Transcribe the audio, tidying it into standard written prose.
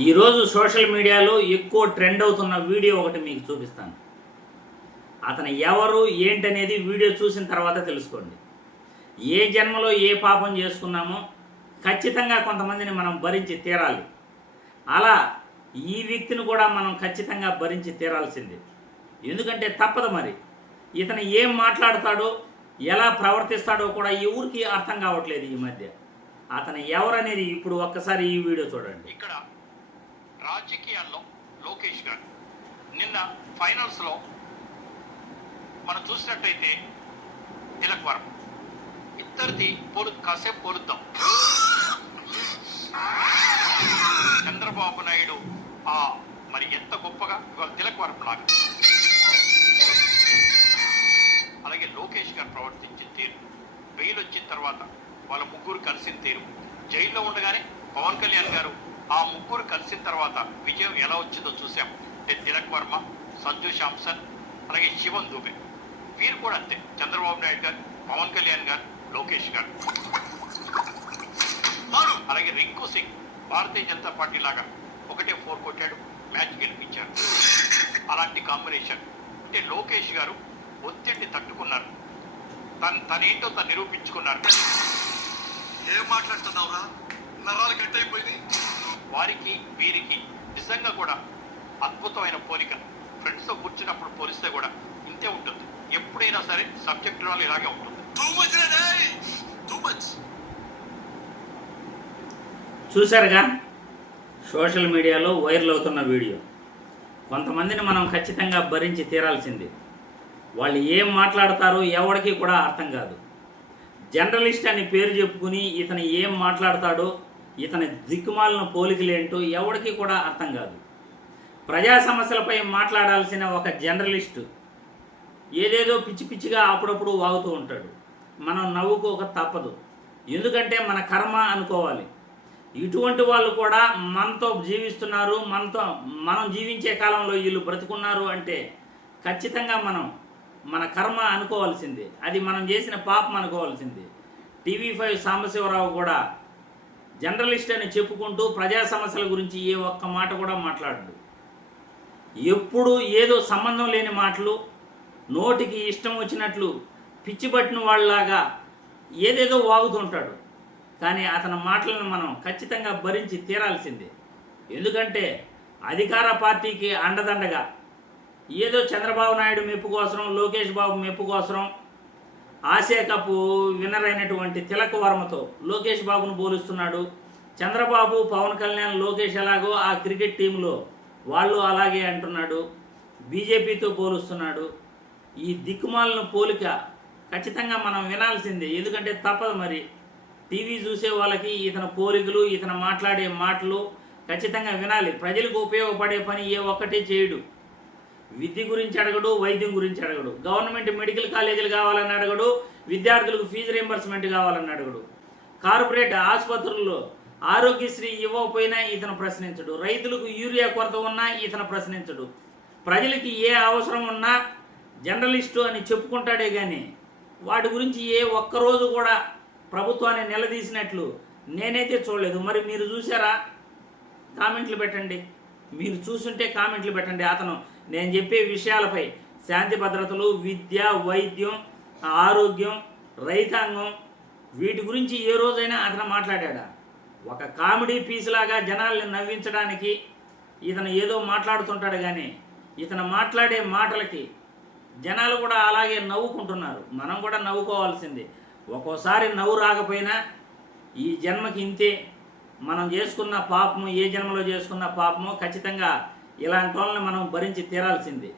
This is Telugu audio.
ఈరోజు సోషల్ మీడియాలో ఎక్కువ ట్రెండ్ అవుతున్న వీడియో ఒకటి మీకు చూపిస్తాను. అతను ఎవరు ఏంటనేది వీడియో చూసిన తర్వాత తెలుసుకోండి. ఏ జన్మలో ఏ పాపం చేసుకున్నామో ఖచ్చితంగా కొంతమందిని మనం భరించి తీరాలి. అలా ఈ వ్యక్తిని కూడా మనం ఖచ్చితంగా భరించి తీరాల్సిందే. ఎందుకంటే తప్పదు. మరి ఇతను ఏం మాట్లాడతాడో ఎలా ప్రవర్తిస్తాడో కూడా ఎవరికి అర్థం కావట్లేదు ఈ మధ్య. అతను ఎవరనేది ఇప్పుడు ఒక్కసారి ఈ వీడియో చూడండి. ఇక్కడ రాజకీయాల్లో లోకేష్ గారు నిన్న ఫైనల్స్లో మనం చూసినట్టయితే తిలక్ వర్మ ఇద్దరిది కాసేపు పోలుద్దాం. చంద్రబాబు నాయుడు మరి ఎంత గొప్పగా ఇవాళ తిలక్ వర్మ లాగా, అలాగే లోకేష్ గారు ప్రవర్తించిన తీరు, బెయిల్ వచ్చిన తర్వాత వాళ్ళ ముగ్గురు కలిసిన తీరు, జైల్లో ఉండగానే పవన్ కళ్యాణ్ గారు ఆ ముగ్గురు కలిసిన తర్వాత విజయం ఎలా వచ్చిందో చూసాం. తిలక్ వర్మ, సంజు శాంసన్, అలాగే శివన్ దూబే, వీరు కూడా అంతే. చంద్రబాబు నాయుడు గారు, పవన్ కళ్యాణ్ గారు, లోకేష్ గారు, అలాగే రింకు సింగ్ భారతీయ జనతా పార్టీ లాగా 1-4 కొట్టాడు, మ్యాచ్ గెలిపించారు. అలాంటి కాంబినేషన్. అంటే లోకేష్ గారు ఒత్తిడిని తట్టుకున్నారు, తనేంటో తను నిరూపించుకున్నారు. ఏం మాట్లాడుతున్నావురా, నరాలు కట్ అయిపోయింది. వారికి వీరికి నిజంగా కూడా అద్భుతమైన పోలిక. ఫ్రెండ్స్తో కూర్చున్నప్పుడు పోలిస్తే కూడా ఇంతే ఉంటుంది. ఎప్పుడైనా సరే సబ్జెక్ట్ వాళ్ళు ఇలాగే ఉంటుంది. చూశారుగా సోషల్ మీడియాలో వైరల్ అవుతున్న వీడియో. కొంతమందిని మనం ఖచ్చితంగా భరించి తీరాల్సిందే. వాళ్ళు ఏం మాట్లాడతారో ఎవరికి కూడా అర్థం కాదు. జర్నలిస్ట్ అని పేరు చెప్పుకుని ఇతను ఏం మాట్లాడతాడో, ఇతని దిక్కుమాలిన పోలికలేంటో ఎవరికి కూడా అర్థం కాదు. ప్రజా సమస్యలపై మాట్లాడాల్సిన ఒక జర్నలిస్టు ఏదేదో పిచ్చి పిచ్చిగా అప్పుడప్పుడు వాగుతూ ఉంటాడు. మనం నవ్వుకోక తప్పదు. ఎందుకంటే మన కర్మ అనుకోవాలి. ఇటువంటి వాళ్ళు కూడా మనతో జీవిస్తున్నారు, మనం జీవించే కాలంలో వీళ్ళు బ్రతుకున్నారు అంటే ఖచ్చితంగా మన కర్మ అనుకోవాల్సిందే. అది మనం చేసిన పాపం అనుకోవాల్సిందే. TV5 సాంబశివరావు కూడా జర్నలిస్ట్ అని చెప్పుకుంటూ ప్రజా సమస్యల గురించి ఏ ఒక్క మాట కూడా మాట్లాడడు. ఎప్పుడు ఏదో సంబంధం లేని మాటలు, నోటికి ఇష్టం వచ్చినట్లు పిచ్చిపట్టిన వాళ్ళలాగా ఏదేదో వాగుతుంటాడు. కానీ అతని మాటలను మనం ఖచ్చితంగా భరించి తీరాల్సిందే. ఎందుకంటే అధికార పార్టీకి అండదండగా ఏదో చంద్రబాబు నాయుడు మెప్పు కోసం, లోకేష్ బాబు మెప్పు కోసం ఆసియా కప్ విన్నర్ అయినటువంటి తిలక్ వర్మతో లోకేష్ బాబును పోలుస్తున్నాడు. చంద్రబాబు, పవన్ కళ్యాణ్, లోకేష్ ఎలాగో ఆ క్రికెట్ టీంలో వాళ్ళు అలాగే అంటున్నాడు. బీజేపీతో పోలుస్తున్నాడు. ఈ దిక్కుమాలను పోలిక ఖచ్చితంగా మనం వినాల్సిందే. ఎందుకంటే తప్పదు. మరి టీవీ చూసే వాళ్ళకి ఇతని పోలికలు, ఇతను మాట్లాడే మాటలు ఖచ్చితంగా వినాలి. ప్రజలకు ఉపయోగపడే పని ఏ ఒక్కటే చేయడు. విద్య గురించి అడగడు, వైద్యం గురించి అడగడు, గవర్నమెంట్ మెడికల్ కాలేజీలు కావాలని అడగడు, విద్యార్థులకు ఫీజు రీంబర్స్మెంట్ కావాలని అడగడు, కార్పొరేట్ ఆసుపత్రుల్లో ఆరోగ్యశ్రీ ఇవ్వకపోయినా ఇతను ప్రశ్నించడు, రైతులకు యూరియా కొరత ఉన్నా ఇతను ప్రశ్నించడు, ప్రజలకి ఏ అవసరం ఉన్నా జర్నలిస్టు అని చెప్పుకుంటాడే కానీ వాటి గురించి ఏ ఒక్కరోజు కూడా ప్రభుత్వాన్ని నిలదీసినట్లు నేనైతే చూడలేదు. మరి మీరు చూసారా? కామెంట్లు పెట్టండి. మీరు చూసుంటే కామెంట్లు పెట్టండి. అతను నేను చెప్పే విషయాలపై శాంతి భద్రతలు, విద్య, వైద్యం, ఆరోగ్యం, రైతాంగం వీటి గురించి ఏ రోజైనా అతను మాట్లాడా? ఒక కామెడీ పీస్ లాగా జనాల్ని నవ్వించడానికి ఇతను ఏదో మాట్లాడుతుంటాడు. కానీ ఇతను మాట్లాడే మాటలకి జనాలు కూడా అలాగే నవ్వుకుంటున్నారు. మనం కూడా నవ్వుకోవాల్సిందే. ఒక్కోసారి నవ్వు రాకపోయినా ఈ జన్మకి ఇంతే. మనం చేసుకున్న పాపము, ఏ జన్మలో చేసుకున్న పాపము ఖచ్చితంగా ఇలాంటి వాళ్ళని మనం భరించి తీరాల్సిందే.